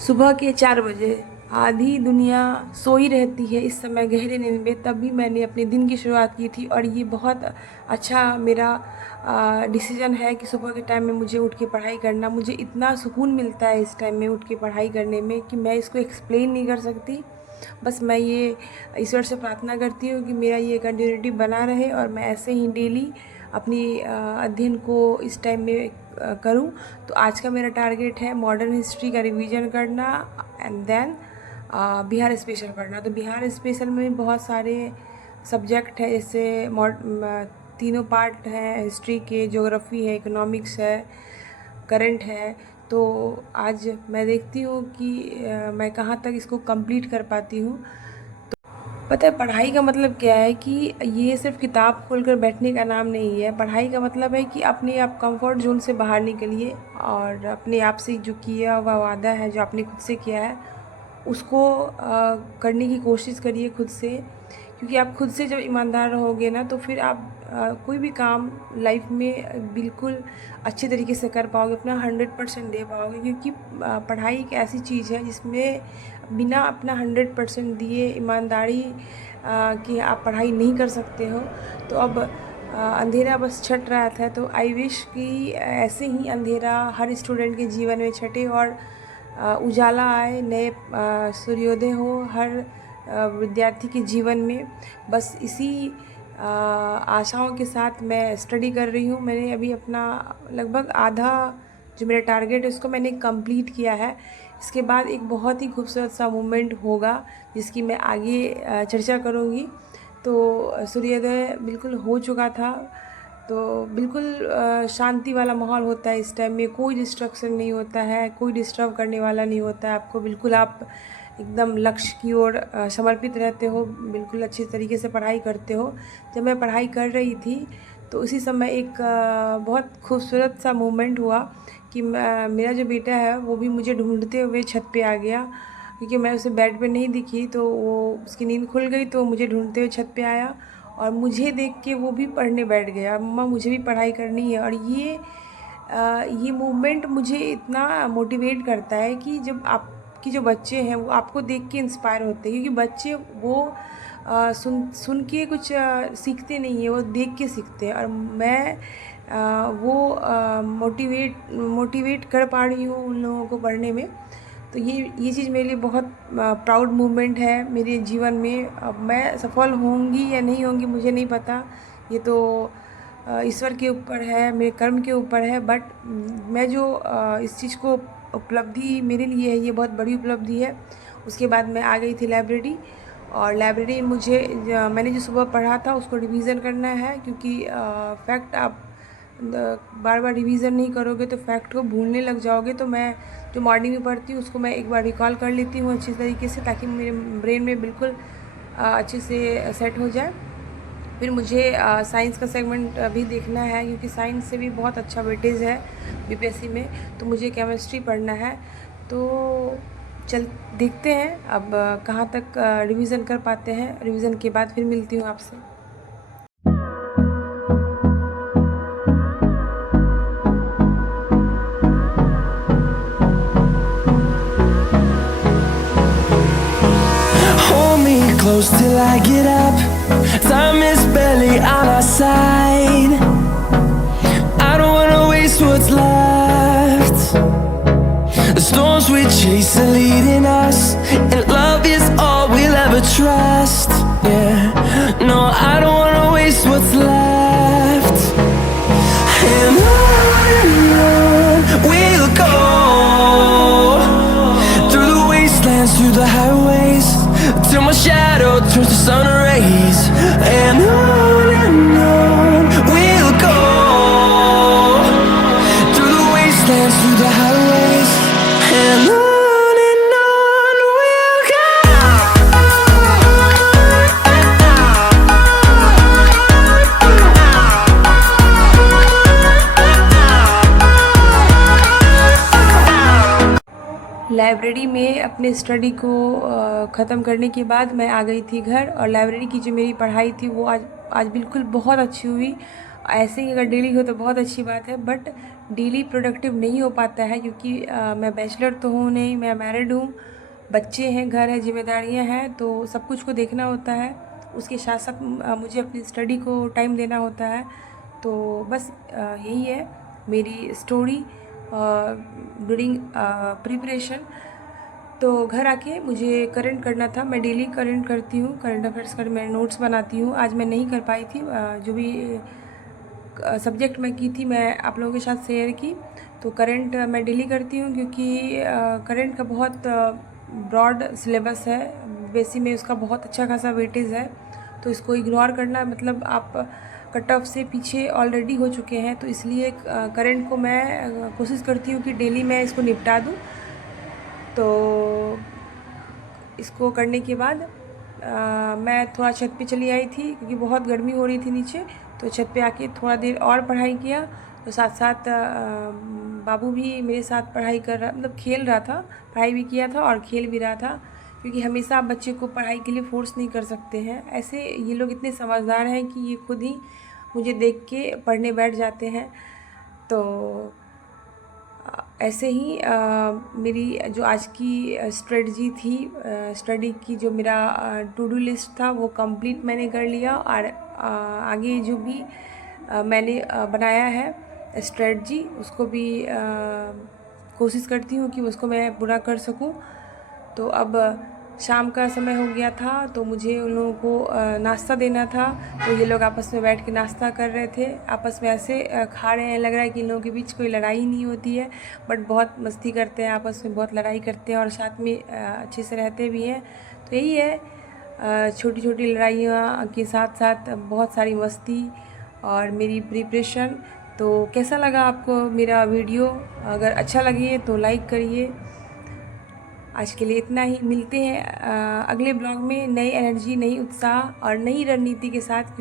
सुबह के 4 बजे आधी दुनिया सोई रहती है इस समय गहरे नींद में, तब भी मैंने अपने दिन की शुरुआत की थी। और ये बहुत अच्छा मेरा डिसीजन है कि सुबह के टाइम में मुझे उठ के पढ़ाई करना। मुझे इतना सुकून मिलता है इस टाइम में उठ के पढ़ाई करने में कि मैं इसको एक्सप्लेन नहीं कर सकती। बस मैं ये ईश्वर से प्रार्थना करती हूँ कि मेरा ये कंटिन्यूटी बना रहे और मैं ऐसे ही डेली अपनी अध्ययन को इस टाइम में करूँ। तो आज का मेरा टारगेट है मॉडर्न हिस्ट्री का रिवीजन करना एंड देन बिहार स्पेशल पढ़ना। तो बिहार स्पेशल में बहुत सारे सब्जेक्ट है, जैसे तीनों पार्ट हैं हिस्ट्री के, ज्योग्राफी है, इकोनॉमिक्स है, करंट है। तो आज मैं देखती हूँ कि मैं कहाँ तक इसको कंप्लीट कर पाती हूँ। पता है पढ़ाई का मतलब क्या है कि ये सिर्फ किताब खोलकर बैठने का नाम नहीं है। पढ़ाई का मतलब है कि अपने आप कंफर्ट जोन से बाहर निकलिए और अपने आप से जो किया हुआ वादा है, जो आपने खुद से किया है, उसको करने की कोशिश करिए खुद से। क्योंकि आप खुद से जब ईमानदार रहोगे ना, तो फिर आप कोई भी काम लाइफ में बिल्कुल अच्छे तरीके से कर पाओगे, अपना 100% दे पाओगे। क्योंकि पढ़ाई एक ऐसी चीज़ है जिसमें बिना अपना 100% दिए ईमानदारी कि आप पढ़ाई नहीं कर सकते हो। तो अब अंधेरा बस छट रहा था, तो आई विश कि ऐसे ही अंधेरा हर स्टूडेंट के जीवन में छटे और उजाला आए, नए सूर्योदय हो हर विद्यार्थी के जीवन में। बस इसी आशाओं के साथ मैं स्टडी कर रही हूँ। मैंने अभी अपना लगभग आधा जो मेरा टारगेट है उसको मैंने कंप्लीट किया है। इसके बाद एक बहुत ही खूबसूरत सा मोमेंट होगा जिसकी मैं आगे चर्चा करूँगी। तो सूर्योदय बिल्कुल हो चुका था, तो बिल्कुल शांति वाला माहौल होता है इस टाइम में। कोई डिस्ट्रक्शन नहीं होता है, कोई डिस्टर्ब करने वाला नहीं होता है आपको। बिल्कुल आप एकदम लक्ष्य की ओर समर्पित रहते हो, बिल्कुल अच्छे तरीके से पढ़ाई करते हो। जब मैं पढ़ाई कर रही थी तो उसी समय एक बहुत खूबसूरत सा मोमेंट हुआ कि मेरा जो बेटा है वो भी मुझे ढूंढते हुए छत पे आ गया। क्योंकि मैं उसे बेड पे नहीं दिखी, तो वो उसकी नींद खुल गई, तो मुझे ढूंढते हुए छत पे आया और मुझे देख के वो भी पढ़ने बैठ गया। मम्मा मुझे भी पढ़ाई करनी है। और ये मूवमेंट मुझे इतना मोटिवेट करता है कि जब आपके जो बच्चे हैं वो आपको देख के इंस्पायर होते हैं। क्योंकि बच्चे वो सुन सुन के कुछ सीखते नहीं हैं, वो देख के सीखते हैं। और मैं वो मोटिवेट कर पा रही हूँ उन लोगों को पढ़ने में। तो ये चीज़ मेरे लिए बहुत प्राउड मूवमेंट है मेरे जीवन में। अब मैं सफल होंगी या नहीं होंगी मुझे नहीं पता, ये तो ईश्वर के ऊपर है, मेरे कर्म के ऊपर है। बट मैं जो इस चीज़ को उपलब्धि मेरे लिए है, ये बहुत बड़ी उपलब्धि है। उसके बाद मैं आ गई थी लाइब्रेरी, और लाइब्रेरी मैंने जो सुबह पढ़ा था उसको रिवीज़न करना है। क्योंकि फैक्ट आप बार बार रिवीज़न नहीं करोगे तो फैक्ट को भूलने लग जाओगे। तो मैं जो मॉर्निंग में पढ़ती हूँ उसको मैं एक बार रिकॉल कर लेती हूँ अच्छी तरीके से, ताकि मेरे ब्रेन में बिल्कुल अच्छे से सेट हो जाए। फिर मुझे साइंस का सेगमेंट भी देखना है, क्योंकि साइंस से भी बहुत अच्छा वेटेज है बीपीएससी में। तो मुझे केमिस्ट्री पढ़ना है। तो चल देखते हैं अब कहाँ तक रिवीज़न कर पाते हैं। रिवीज़न के बाद फिर मिलती हूँ आपसे। Hold me close till I get up. Time is barely on our side. I don't wanna waste what's left. The storms we chase are leading us, and love is all we'll ever trust. Yeah, no, I don't wanna waste what's left. And on we'll go, through the wastelands, through the highways, till my shadow turns to sun rays. And on we'll go, through the wastelands, through the highways. And on we'll go. Library में अपने study को ख़त्म करने के बाद मैं आ गई थी घर। और लाइब्रेरी की जो मेरी पढ़ाई थी वो आज बिल्कुल बहुत अच्छी हुई। ऐसे ही अगर डेली हो तो बहुत अच्छी बात है, बट डेली प्रोडक्टिव नहीं हो पाता है, क्योंकि मैं बैचलर तो हूँ नहीं, मैं मैरिड हूँ, बच्चे हैं, घर है, जिम्मेदारियाँ हैं, तो सब कुछ को देखना होता है। उसके साथ साथ मुझे अपनी स्टडी को टाइम देना होता है। तो बस यही है मेरी स्टोरी ड्यूरिंग प्रिपरेशन। तो घर आके मुझे करंट करना था। मैं डेली करंट करती हूँ, करंट अफेयर्स कर मैं नोट्स बनाती हूँ। आज मैं नहीं कर पाई थी, जो भी सब्जेक्ट मैं की थी मैं आप लोगों के साथ शेयर की। तो करंट मैं डेली करती हूँ, क्योंकि करंट का बहुत ब्रॉड सिलेबस है, बेसिक में उसका बहुत अच्छा खासा वेटेज है। तो इसको इग्नोर करना मतलब आप कट ऑफ से पीछे ऑलरेडी हो चुके हैं। तो इसलिए करंट को मैं कोशिश करती हूँ कि डेली मैं इसको निपटा दूँ। तो इसको करने के बाद मैं थोड़ा छत पे चली आई थी, क्योंकि बहुत गर्मी हो रही थी नीचे। तो छत पे आके थोड़ा देर और पढ़ाई किया। तो साथ साथ बाबू भी मेरे साथ पढ़ाई कर रहा, मतलब खेल रहा था, पढ़ाई भी किया था और खेल भी रहा था। क्योंकि हमेशा आप बच्चे को पढ़ाई के लिए फ़ोर्स नहीं कर सकते हैं। ऐसे ये लोग इतने समझदार हैं कि ये खुद ही मुझे देख के पढ़ने बैठ जाते हैं। तो ऐसे ही मेरी जो आज की स्ट्रेटजी थी, स्टडी की, जो मेरा टू डू लिस्ट था वो कंप्लीट मैंने कर लिया। और आगे जो भी मैंने बनाया है स्ट्रेटजी, उसको भी कोशिश करती हूँ कि उसको मैं पूरा कर सकूँ। तो अब शाम का समय हो गया था, तो मुझे उन लोगों को नाश्ता देना था। तो ये लोग आपस में बैठ के नाश्ता कर रहे थे, आपस में ऐसे खा रहे हैं, लग रहा है कि इन लोगों के बीच कोई लड़ाई नहीं होती है, बट बहुत मस्ती करते हैं, आपस में बहुत लड़ाई करते हैं और साथ में अच्छे से रहते भी हैं। तो यही है, छोटी छोटी लड़ाइयाँ के साथ साथ बहुत सारी मस्ती और मेरी प्रिपरेशन। तो कैसा लगा आपको मेरा वीडियो? अगर अच्छा लगे तो लाइक करिए। आज के लिए इतना ही, मिलते हैं अगले ब्लॉग में नई एनर्जी, नई उत्साह और नई रणनीति के साथ।